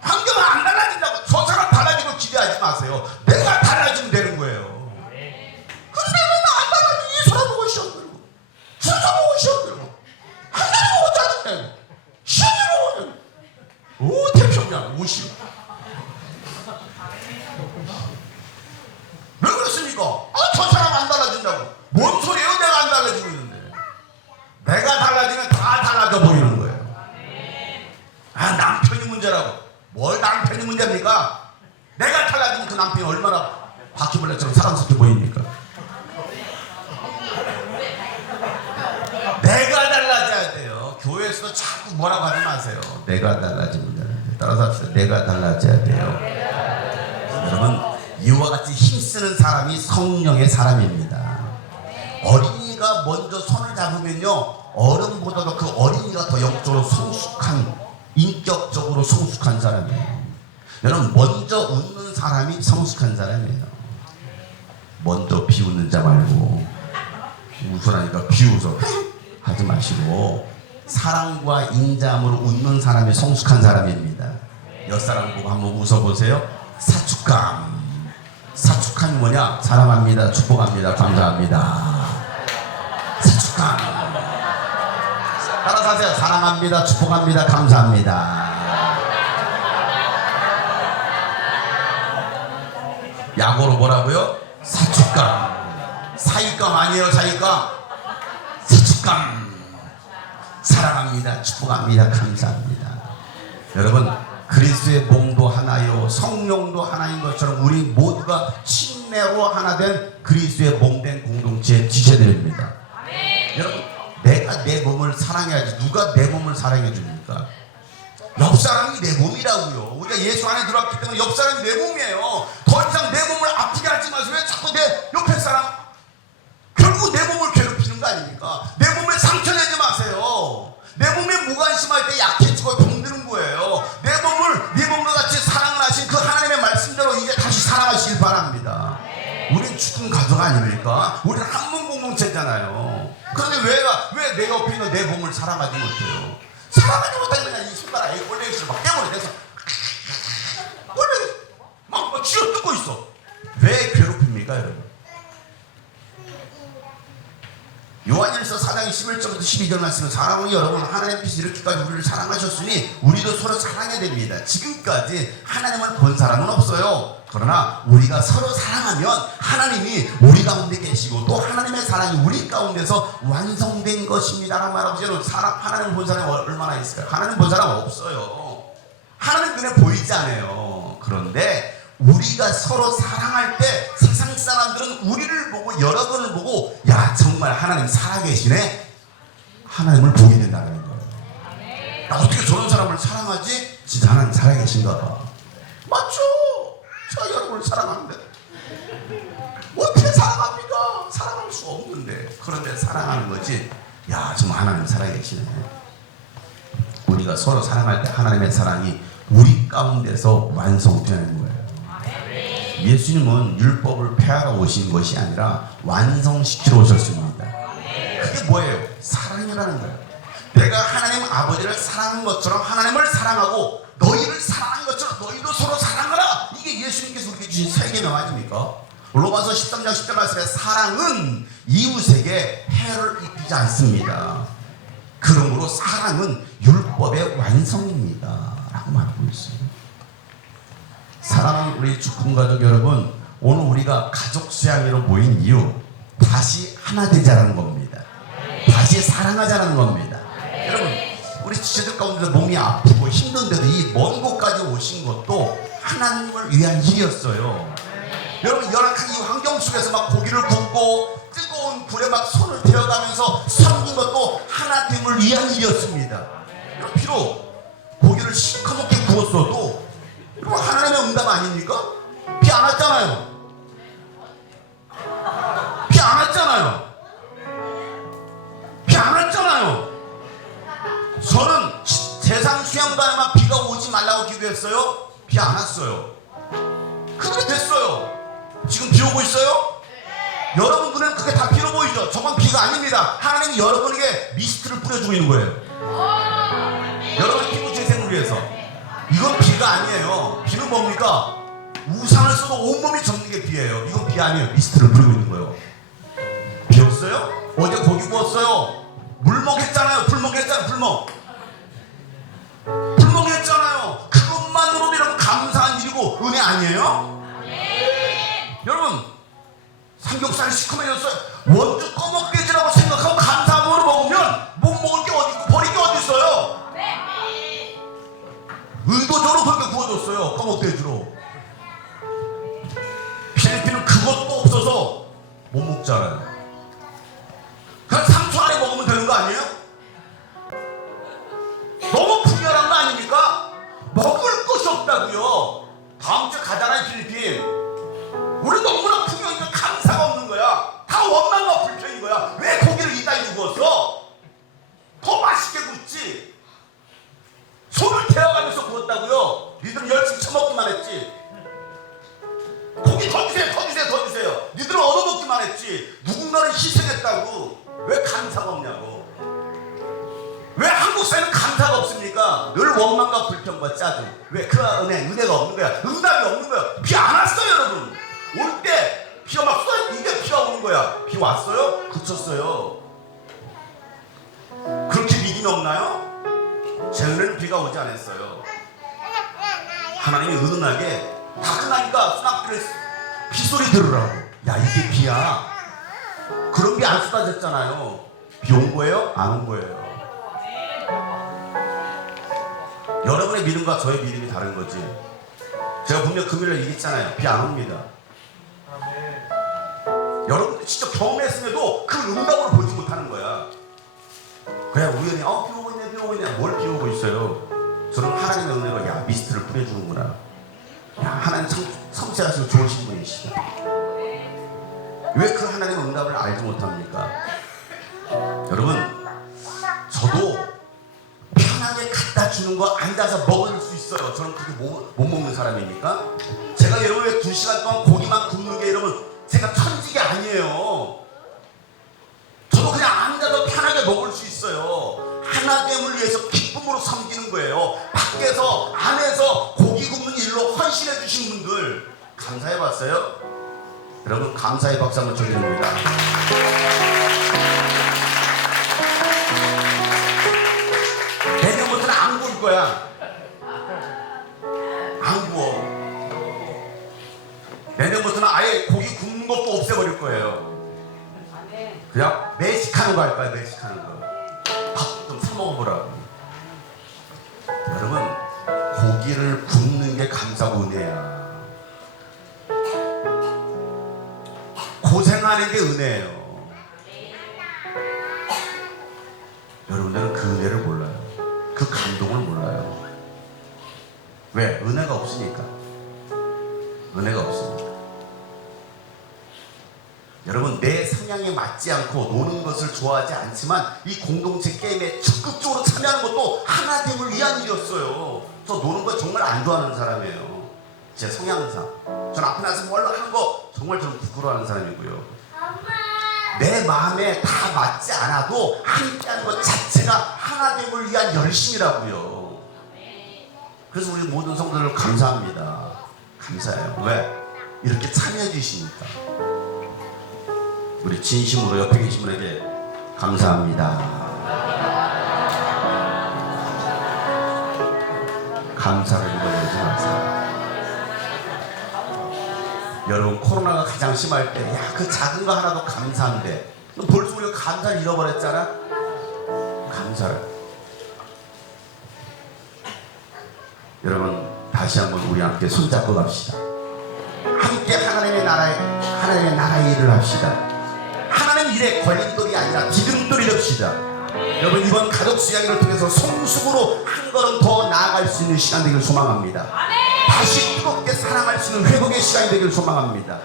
환경은 안 달라진다고. 저 사람 달라지고 기대하지 마세요. 내가 달라지면 되는 거예요. 근데 왜 나 안 달라지고 이 사람 보고 시험 들고 순서 보고 시험 들고 하나님 보고 짜증내고 시험을 보고 오 태평양 50 왜 그렇습니까? 저 사람 안 달라진다고. 뭔 소리예요? 내가 안 달라지고 있는데. 내가 달라지면 다 달라져 보이는 거예요. 남편이 문제라고. 뭘 남편이 문제입니까? 내가 달라지면 그 남편이 얼마나 바퀴벌레처럼 사랑스럽게 보입니까? 내가 달라져야 돼요. 교회에서도 자꾸 뭐라고 하지 마세요. 내가 달라지면 되는데. 따라서 합시다. 내가 달라져야 돼요. 여러분 이와 같이 힘쓰는 사람이 성령의 사람입니다. 어린이가 먼저 손을 잡으면요 어른보다도 그 어린이가 더 영적으로 성숙한 인격적으로 성숙한 사람이에요. 여러분 먼저 웃는 사람이 성숙한 사람이에요. 먼저 비웃는 자 말고 웃으라니까 비웃어 하지 마시고 사랑과 인자함으로 웃는 사람이 성숙한 사람입니다. 옆사람 보고 한번 웃어보세요. 사축감. 사축함이 뭐냐? 사랑합니다. 축복합니다. 감사합니다. 사축함. 따라서 하세요. 사랑합니다. 축복합니다. 감사합니다. 약어로 뭐라고요? 사축감. 사익감 아니에요. 사익감. 사축감. 사랑합니다. 축복합니다. 감사합니다. 여러분 그리스도의 몸도 하나요 성령도 하나인 것처럼 우리 모두가 침례로 하나 된 그리스도의 몸된 공동체의 지체들입니다. 여러분 내가 내 몸을 사랑해야지. 누가 내 몸을 사랑해 줍니까? 옆 사람이 내 몸이라고요. 우리가 예수 안에 들어왔기 때문에 옆 사람이 내 몸이에요. 더 이상 내 몸을 아프게 하지 마세요. 왜 자꾸 내 옆에 사람 결국 내 몸을 괴롭히는 거 아닙니까? 내 몸에 상처 내지 마세요. 내 몸에 무관심할 때 약해지고 병드는 거예요. 내 몸을 네 몸과 같이 사랑을 하신 그 하나님의 말씀대로 이제 다시 사랑하시길 바랍니다. 우린 죽은 가족 아닙니까? 우리는 한 몸 공동체잖아요. 그런데 왜 내 옆에 있는 내 몸을 사랑하지 못해요? 사랑하지 못하면 그냥 이 손가락에 꼴레기를 막 깨물어내서 막 쥐어뜯고 있어. 왜 괴롭힙니까 여러분? 요한일서 4장 11절부터 12절 말씀은 사랑하는 여러분 하나님께서 이렇게까지 우리를 사랑하셨으니 우리도 서로 사랑해야 됩니다. 지금까지 하나님을 본 사람은 없어요. 그러나 우리가 서로 사랑하면 하나님이 우리 가운데 계시고 또 하나님의 사랑이 우리 가운데서 완성된 것입니다 라고 말하고 저는 하나님을 본 사람이 얼마나 있을까요? 하나님 본 사람 없어요. 하나님 눈에 보이지 않아요. 그런데 우리가 서로 사랑할 때 세상 사람들은 우리를 보고 여러분을 보고 야 정말 하나님 살아계시네 하나님을 보게 된다는 거예요. 나 어떻게 저런 사람을 사랑하지? 진짜 하나님 살아계신가 봐. 맞죠? 제가 여러분을 사랑하는데 어떻게 사랑합니까? 사랑할 수 없는데. 그런데 사랑하는 거지. 야 정말 하나님 살아계시네. 우리가 서로 사랑할 때 하나님의 사랑이 우리 가운데서 완성되는 거예요. 예수님은 율법을 폐하러 오신 것이 아니라 완성시키러 오셨습니다. 그게 뭐예요? 사랑이라는 거예요. 내가 하나님 아버지를 사랑한 것처럼 하나님을 사랑하고 너희를 사랑한 것처럼 너희도 서로 사랑하라. 이게 예수님께서 우리에게 주신 세계명 아닙니까? 로마서 13장 10절 말씀에 사랑은 이웃에게 해를 입히지 않습니다. 그러므로 사랑은 율법의 완성입니다 라고 말하고 있어요. 사랑하는 우리 주권가족 여러분, 오늘 우리가 가족 수양회로 모인 이유 다시 하나 되자는 겁니다. 다시 사랑하자는 겁니다. 여러분, 우리 지체들 가운데서 몸이 아프고 힘든데도 이 먼 곳까지 오신 것도 하나님을 위한 일이었어요. 여러분, 열악한 이 환경 속에서 막 고기를 굽고 뜨거운 불에 막 손을 대어가면서 섬긴 것도 하나님을 위한 일이었습니다. 비록 고기를 시커멓게 구웠어도 여러분, 하나님의 응답 아닙니까? 비 안 왔잖아요. 비 안 왔잖아요. 비 안 왔잖아요. 저는 세상 수양단에만 비가 오지 말라고 기도했어요. 비 안 왔어요. 그렇게 됐어요. 지금 비 오고 있어요? 여러분 눈에는 그게 다 비로 보이죠? 저건 비가 아닙니다. 하나님이 여러분에게 미스트를 뿌려주고 있는 거예요. 여러분의 피부 재생을 위해서. 이건 비가 아니에요. 비는 뭡니까? 우산을 써도 온몸이 젖는 게 비예요. 이건 비 아니에요. 미스트를 뿌리고 있는 거예요. 비 왔어요? 어제 고기 구웠어요. 물 먹였잖아요. 불 먹였잖아요. 불 먹였잖아요. 그것만으로도 이런 감사한 일이고 은혜 아니에요? 여러분, 삼겹살이 시커매졌어요. 원주 꺼먹돼지라고 생각하고 감사함으로 먹으면 못 먹을 게 어디 있고 버릴 게 어디 있어요? 의도적으로 그렇게 구워줬어요. 꺼먹돼지로. 필리핀은 그것도 없어서 못 먹잖아요. 그냥 3초 안에 먹으면 되는 거 아니에요? 너무 풍요한 거 아닙니까? 먹을 것이 없다고요. 다음 주에 가잖아요. 필리핀. 우리 너무나 풍요하니까 감사가 없는 거야. 다 원망과 불평인 거야. 왜 고기를 이따위로 구웠어? 더 맛있게 굽지. 손을 태워가면서 구웠다고요. 니들은 열심히 처먹기만 했지. 고기 더 주세요. 더 주세요. 더 주세요. 니들은 얻어먹기만 했지. 누군가는 희생했다고. 왜 감사가 없냐고. 왜 한국 사회는 감사가 없습니까? 늘 원망과 불평과 짜증. 왜? 그 은혜가 없는 거야. 응답이 없는 거야. 비 안 왔어요, 여러분. 올 때 비가 막 쏟아. 이게 비가 오는 거야. 비 왔어요? 그쳤어요. 그렇게 믿음이 없나요? 제 은혜는 비가 오지 않았어요. 하나님이 은은하게 다 끝나니까 수납들의 빗소리 들으라고. 야, 이게 비야. 그런 비 안 쏟아졌잖아요. 비 온 거예요? 안 온 거예요? 여러분의 믿음과 저의 믿음이 다른 거지. 제가 분명 금요일에 얘기했잖아요. 비 안 옵니다. 여러분들 진짜 경험했음에도 그 응답으로 보지 못하는 거야. 그냥 우연히 비 오고 있네, 비 오고 있네. 뭘 비 오고 있어요? 저는 하나님의 은혜로 야, 미스트를 뿌려주는구나. 야, 하나님 섬세하시고 좋으신 분이시다. 왜 그 하나님의 응답을 알지 못합니까? 여러분, 저도 편하게 갖다 주는 거 앉아서 먹을 수 있어요. 저는 그렇게 못 먹는 사람이니까. 제가 여러분 왜 2시간 동안 고기만 굽는 게 여러분 제가 천직이 아니에요. 저도 그냥 앉아서 편하게 먹을 수 있어요. 하나님을 위해서 기쁨으로 섬기는 거예요. 밖에서 안에서 고기 굽는 일로 헌신해 주신 분들 감사해 봤어요? 여러분 감사의 박수 한번 쳐드립니다. 내년부터는 안 구울 거야. 안 구워. 내년부터는 아예 고기 굽는 것도 없애버릴 거예요. 그냥 매식하는 거 할 거야. 매식하는 거. 밥 좀 사 먹어보라고. 여러분 고기를 굽는 게 감사고 은혜야. 고생하는 게 은혜예요. 여러분들은 그 은혜를 몰라요. 그 감동을 몰라요. 왜? 은혜가 없으니까. 은혜가 없으니까. 여러분 내 성향에 맞지 않고 노는 것을 좋아하지 않지만 이 공동체 게임에 적극적으로 참여하는 것도 하나님을 위한 일이었어요. 저 노는 거 정말 안 좋아하는 사람이에요. 제 성향상. 전 앞에 나서 뭘 하는 거 정말 좀 부끄러워하는 사람이고요. 내 마음에 다 맞지 않아도 함께하는 것 자체가 하나님을 위한 열심이라고요. 그래서 우리 모든 성도들 감사합니다. 감사해요. 왜? 이렇게 참여해 주시니까. 우리 진심으로 옆에 계신 분에게 감사합니다. 감사를 잃어버리지 마세요. 여러분 코로나가 가장 심할 때 야, 그 작은 거 하나도 감사한데 벌써 우리가 감사를 잃어버렸잖아. 감사를 여러분 다시 한번 우리 함께 손잡고 갑시다. 함께 하나님의 나라의 일을 합시다. 하나님 일에 걸림돌이 아니라 기둥돌이 됩시다. 여러분 이번 가족 수양회를 통해서 성숙으로 한 걸음 더 나아갈 수 있는 시간 되길 소망합니다. 다시 뜨겁게 사랑할 수 있는 회복의 시간이 되길 소망합니다.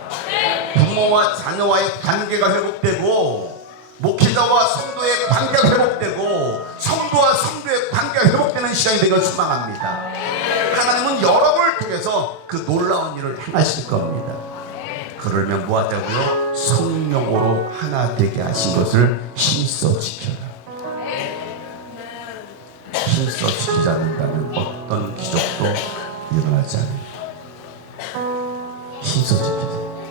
부모와 자녀와의 관계가 회복되고 목회자와 성도의 관계가 회복되고 성도와 성도의 관계가 회복되는 시간이 되길 소망합니다. 하나님은 여러분을 통해서 그 놀라운 일을 행하실 겁니다. 그러면 뭐 하자고요? 성령으로 하나 되게 하신 것을 힘써 지켜라. 힘써 지키지 않는다면 어떤 기적도 일어나지 않습니다. 힘써 지키세요.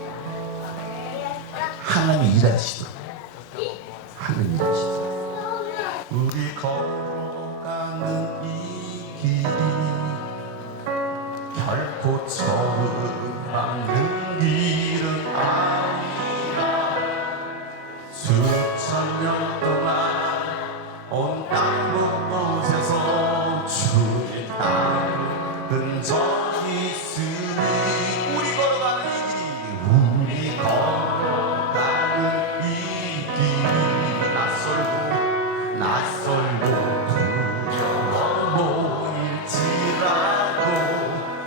하나님이 일하시도록. 하나님이 일하시도록. 우리 걸어가는 이 길이 결코 처음 막는 길은 아니라 수천 년 동안 온 땅 곳곳에서 주의 따른 흔적이 있으니 우리 걸어가는 이 길이 낯설고 두려워 보일지라도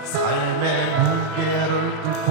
삶의 무게를 뚫고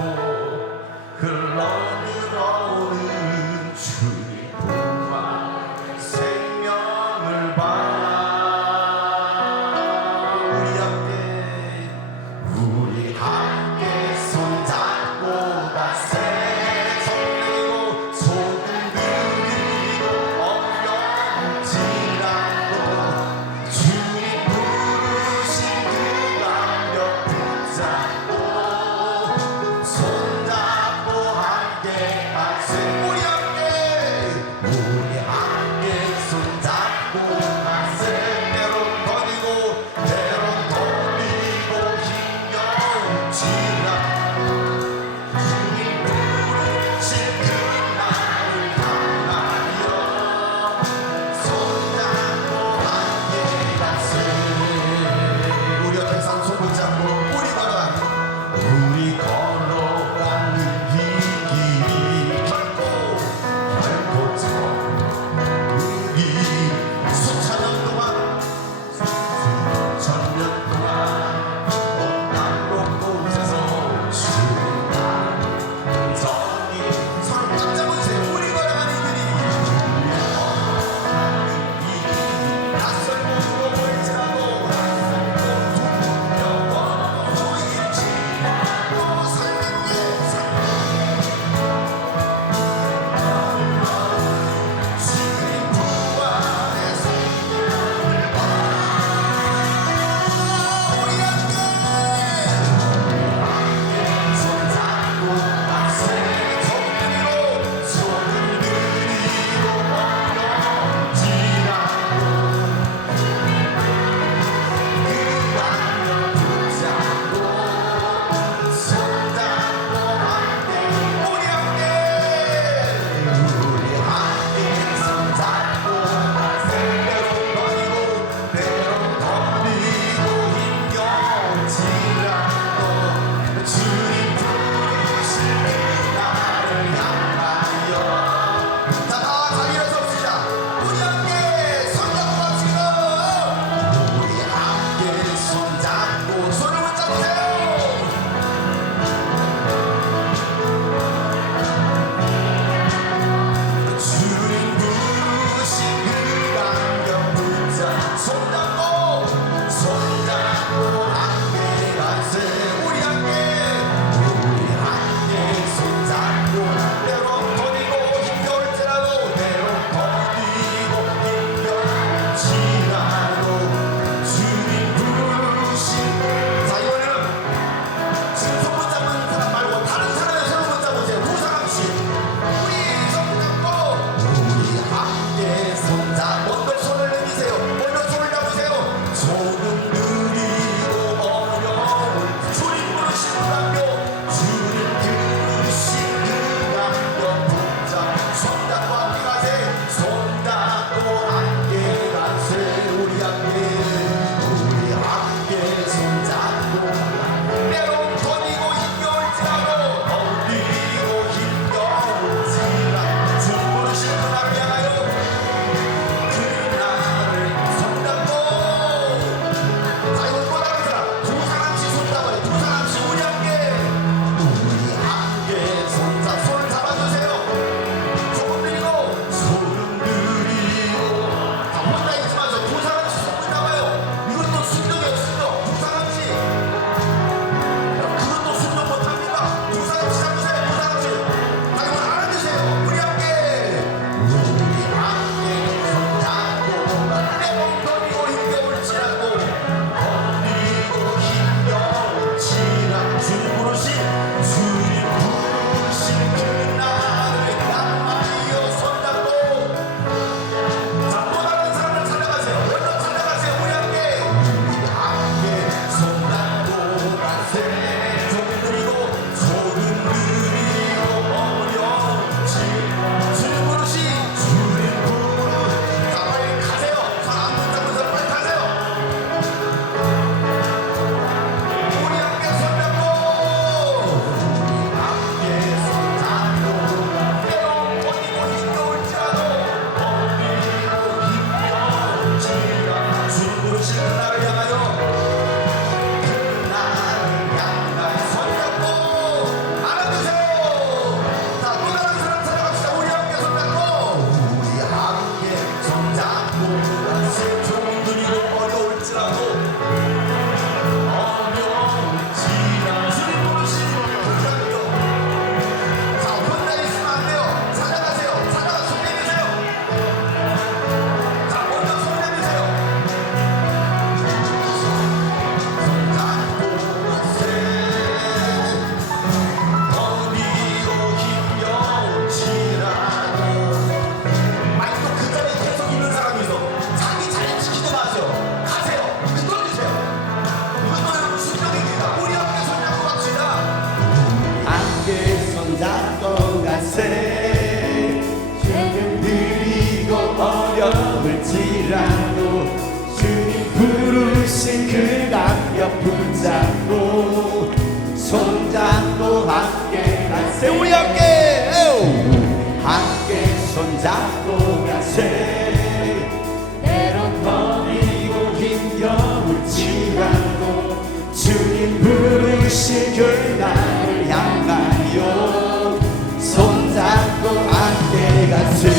결단을 향하여 손잡고 함께 갔을.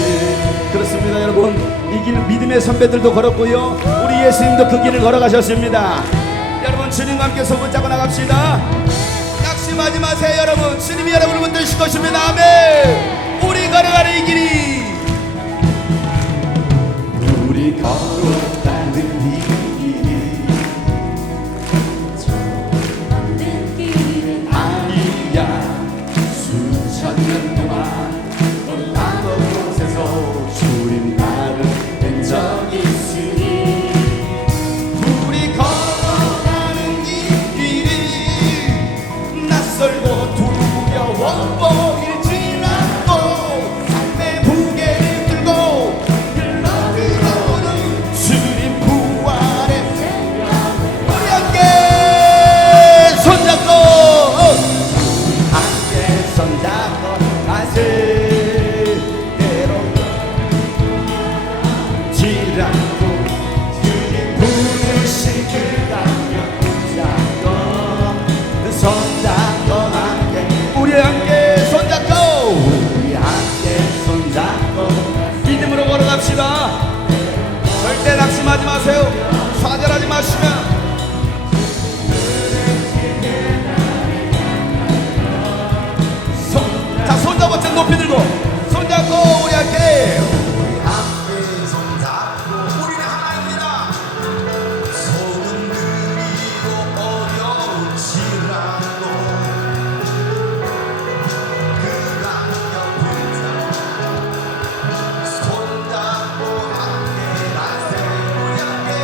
그렇습니다 여러분. 이 길 믿음의 선배들도 걸었고요, 우리 예수님도 그 길을 걸어가셨습니다. 여러분 주님과 함께 손붙잡고 나갑시다. 낙심하지 마세요 여러분. 주님이 여러분을 붙드실 것입니다. 아멘. 우리 걸어가는 이 길이, 우리 걸어가는 이 길이 없는 길은 아니야. 수천 년 동안 아무 곳에서 주님 따른 적이 있으니 우리 걸어가는 이 길이 낯설고 두려워 보일지라도 삶의 무게를 들고 흘러들어오는 주님 부활의 우리 함께 손잡고 함께 손잡고 가실 대로 지라고 주님 부르신 그 강력 붙잡고 손잡고 함께 우리 함께 손잡고 우리 함께 손잡고 믿음으로 걸어갑시다. 절대 낙심하지 마세요. 좌절하지 마시면. 자, 손잡고 좀 높이 들고 손잡고 우리 함께. 우리 함께 손잡고 우리는 하나입니다. 소금 그리고 어려울지라도 그 강력 붙잡고 손잡고 함께 가세. 우리 함께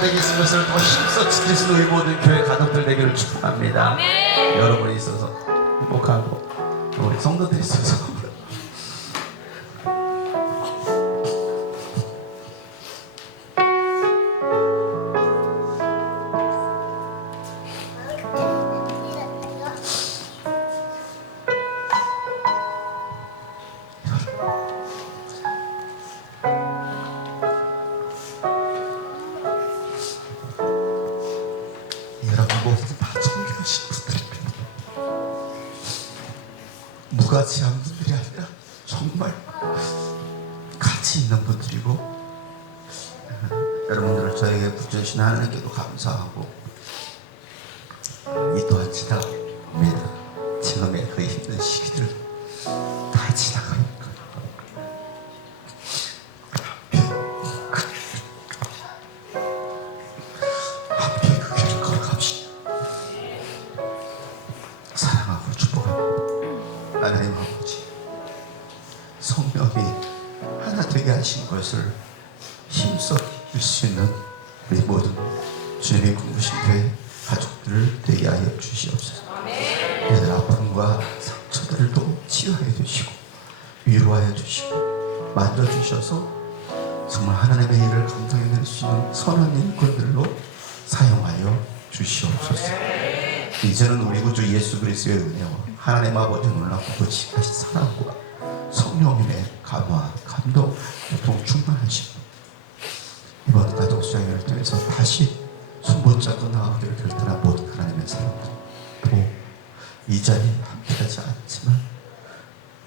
되겠는 것을 더 힘써 지키시는 우리 모든 교회 가족들 되기를 축복합니다. 여러분이 있어서 행복하고 우리 성도들이 있어서 모두 다 청결하신 분들입니다. 무가치한 분들이 아니라 정말 가장 같이 있는 분들이고 여러분들을 저에게 붙여주신 하나님께도 감사하고 이 또한 지나갑니다. 지금의 그 힘든 시기들 다 지나갑니다. 함께 그 길을 걸어갑시다. 사랑하고 축복합니다. 하나님 아버지, 성령이 하나 되게 하신 것을 힘써 이길 수 있는 우리 모든 주님의 꿈꾸신 교회 가족들을 되게 하여 주시옵소서. 그들 아픔과 상처들도 치유하여 주시고 위로하여 주시고 만져주셔서 정말 하나님의 일을 감당해낼 수 있는 선한 일꾼들로 사용하여 주시옵소서. 이제는 우리 구주 예수 그리스도의 은혜와 하나님 아버지의 놀랍고 지하신 사랑과 성령님의 감화, 감동, 교통 충만하시고 이번 가족 수양회를 통해서 다시 손붙잡고 나아가기를 결단한 모든 하나님의 사람들 또 이 자리에 함께하지 않지만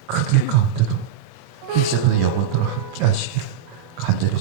그들 가운데도 이제부터 영원토록 함께 하시기를 간절히